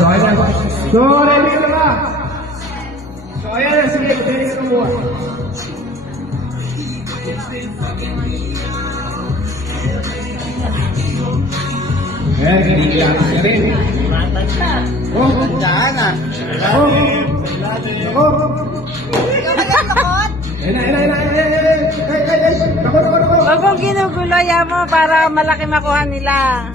So, ayan. So, ready ka na ba? So, ayan. Sige, ready ka na buha. Ayan, hindi ka rin. Oh, daan ah. Oh. Oh. Huwag mong ginugulo, mo para malaki makuha nila.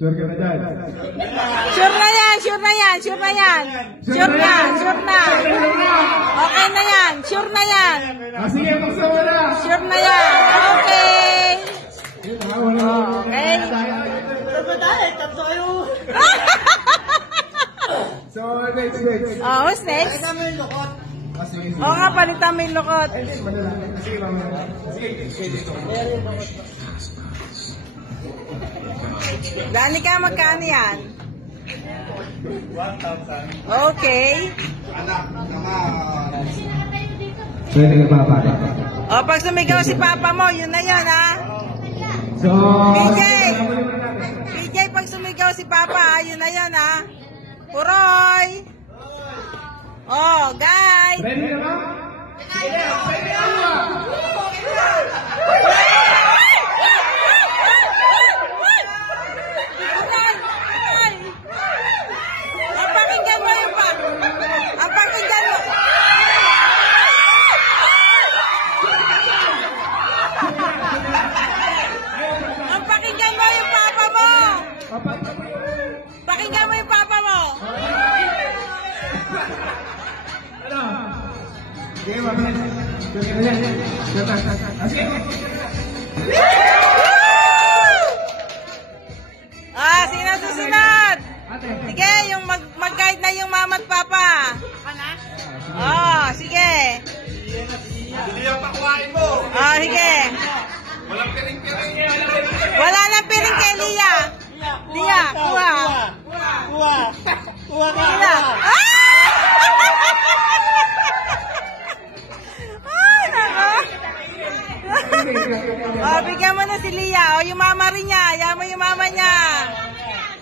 Sure ka na dyan? Sure na yan, sure na yan, sure na yan. Sure na, sure na. Okay na yan, sure na yan. Sige, magsama na. Sure na yan, okay. Okay. So, next. Oh, who's next? Oo nga, palitan mo yung lukot. Dani ka, magkano yan? 1,000. Okay. Pwede ka pa, papa. O, pag sumigaw si papa mo, yun na yun, ha? So, PJ, pag sumigaw si papa, yun na yun, ha? Puroy! Oh, guys! ready ka ba? Ready ka ba? Ang pakinggan mo yung pa. Ang pakinggan mo. Ang pakinggan mo yung papa mo. Pakinggan mo yung papa mo. Ano? Sige, mabilis. Sige na yan. Sige. Ah, sino susunod? Sige, yung mag-guide na yung mama at papa. Oh, sige. Hindi ang pakuhain mo. Oh, sige. Walang piring-piring. Wala nang piring kay Lia. Lia, kuha. Kuha ka. Lia. Ay, nako. Oh, bigyan mo na si Lia. Oh, yung mama rin niya. Yan mo yung mama niya.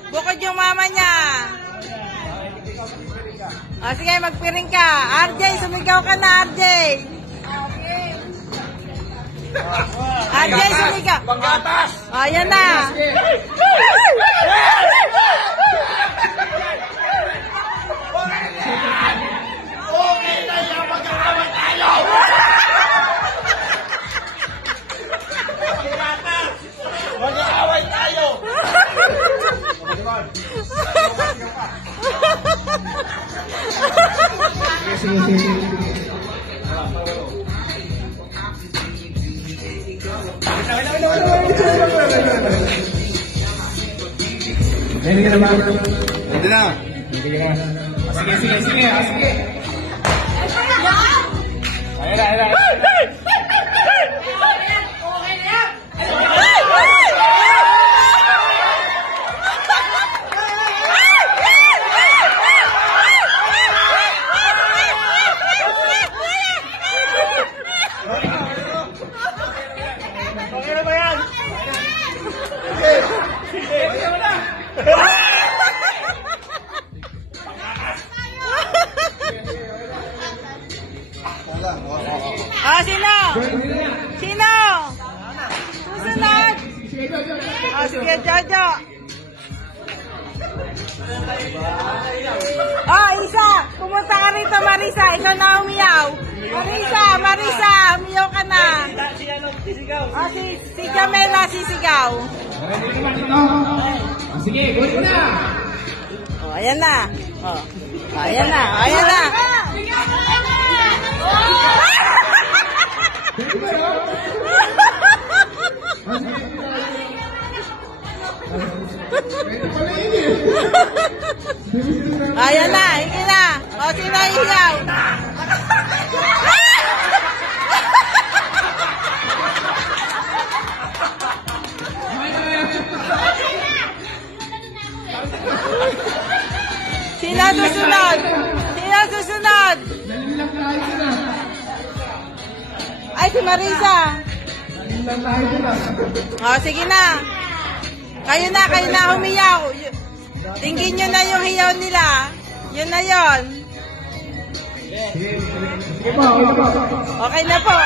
Bukod yung mama niya. Oh, sige, magpiring ka. RJ, sumigaw ka na, RJ. RJ, sumigaw. Panggatas. Oh, yan na. Okay na yan. Mag-aaway tayo. Panggatas. Mag-aaway tayo. Ready ka na ba? Hindi na. Ready ka na. Sige. Ayan. Okay na ba yan? Ah, sino? Sino? Susunod? Ah, sige, Jojo. Ah, Isa, pumunta ka rito, Marisa. Ikaw na umiyaw. Marisa, umiyaw ka na. Ah, si Jamela, sisigaw. Ready ka ba dito? Sige, kunin ko na. Oh, ayan na. Oh, ayan na. Ayan na, hindi na. O, sino iyaw? Sino susunod? Sino susunod? Dali lang tayo sila. Ay, si Marisa. Dali lang tayo sila. O, sige na. Kayo na humiyaw. Tingin nyo na yung hiyaw nila. Yun na yun. Sige po, okay po. Okay na po.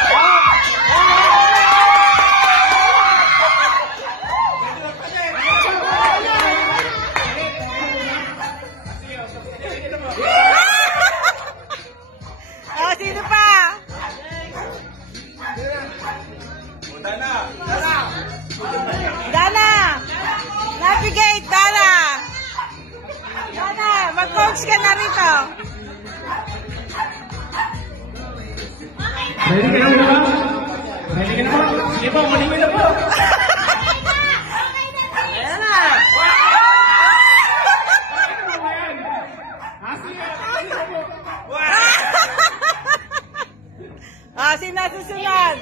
O, sino pa? Dana! Navigate, Dana! Dana, mag-coach ka na rito. Ready ka na ba? Ready ka na ba? Sige po, malingon na po. Ayan na. Sino susunod?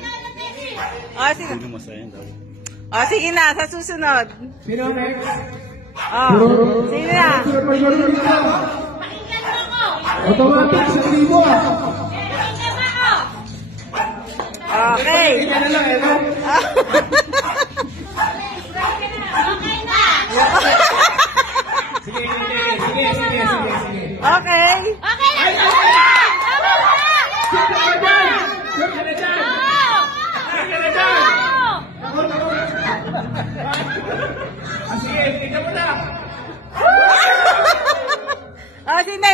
Sige na, sa susunod. Sino next? Sino na? Automatic sa libo ah. Okay. Sige na lang, Evan. Sige. Okay.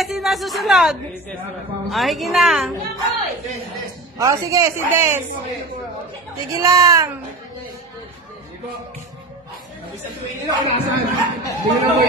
Sino susunod? Higi na. Sige, si Des. Sige lang. Sige na po,